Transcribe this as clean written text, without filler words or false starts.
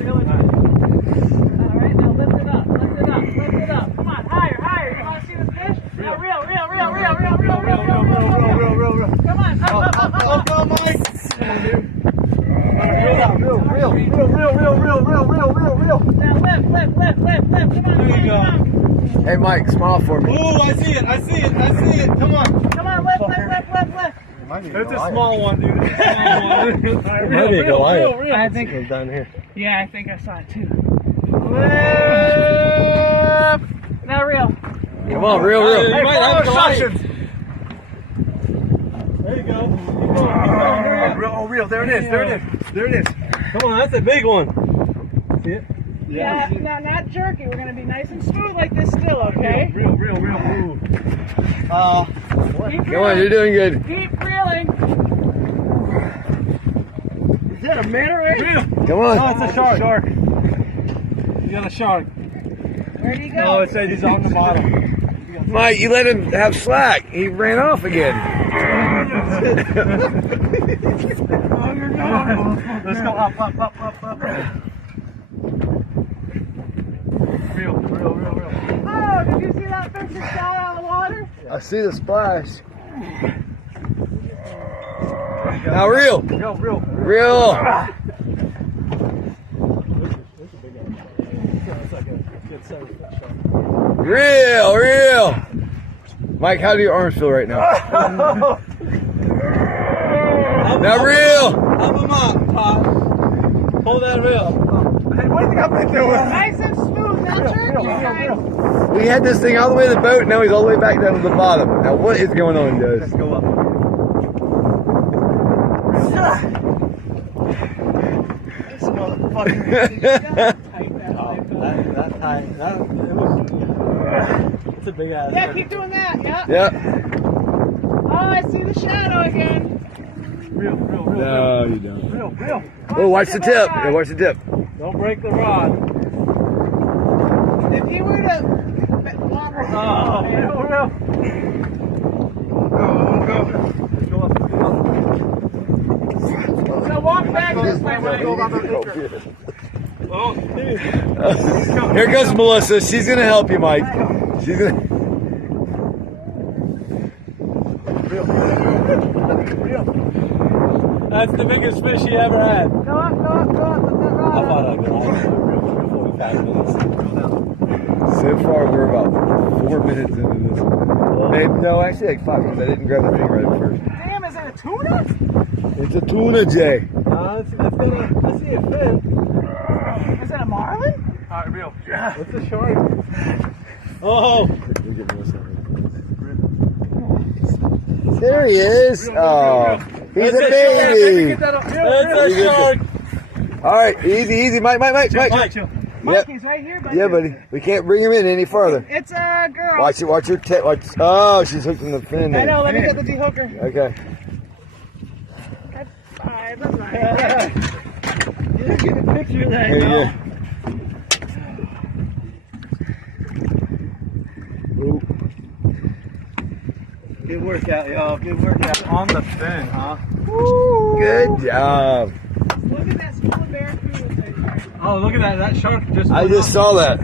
Reel it. All right, now lift it up. Lift it up. Lift it up. Come on, higher, higher. You want to see the fish? Now reel. Come on, up. Go, Mike. Reel. Now lift. Come on, There you go. Hey, Mike, smile for me. Oh, I see it. Come on. Come on, lift. It's a small one, dude. It's a small one. Might be a Goliath. I think It's down here. Yeah, I think I saw it too. Lift. Now reel. Come on, reel. You might have Goliath. There you go. Reel. There it is. Come on, that's a big one. See it? Yeah, no, not jerky. We're gonna be nice and smooth like this still, okay? Real. Keep Come reeling. on, you're doing good. Keep reeling. Is that a manta ray? Real. Come on. No, it's a shark. You got a shark. Where'd he go? No, it says he's on the bottom. Mike, you let him have slack. He ran off again. Let's go up. Real. Oh, did you see that fish that shot out of the water? I see the splash. Now reel. Reel. Reel. Mike, how do your arms feel right now? Now reel. Help him up, Todd. Hold that reel. Hey, what do you think I've been doing? Nice and smooth, not jerky, guys. We had this thing all the way to the boat, now he's all the way back down to the bottom. Now what is going on, guys? Let's go up. This motherfucker. That tight. It's a big ass. Yeah, keep doing that. Yeah. Yep. Oh, I see the shadow again. Real. No, you don't. Real. Oh, watch the tip. Yeah, watch the tip. Don't break the rod. If he were to... Oh, real. Go up. So walk back this way when I go around the picture. Oh, dude. Here goes Melissa. She's gonna help you, Mike. She's gonna. Real. That's the biggest fish he ever had. Go up with that rod. I thought I'd go on before we passed this. So far, we're about 4 minutes into this. Maybe, no, actually like 5 minutes. I didn't grab the thing right at first. Damn, is it a tuna? It's a tuna, Jay. I see a fin. Is it a marlin? Alright, real. What's a shark? Oh! There he is. Oh, he's a baby. That's a shark. All right, easy, Mike. Mike, Yep. Mike, he's right here, buddy. Yeah, buddy. We can't bring him in any farther. It's a girl. Watch your tip. Oh, she's hooking the fin I in. know, let me get the de-hooker. Okay. That's fine. Yeah, get a picture of that, Here you y'all. go. Good workout, y'all. Good workout on the fin, huh? Woo. Good job. Look at that small barracuda right there. Oh, look at that. That shark just I went just up. saw that.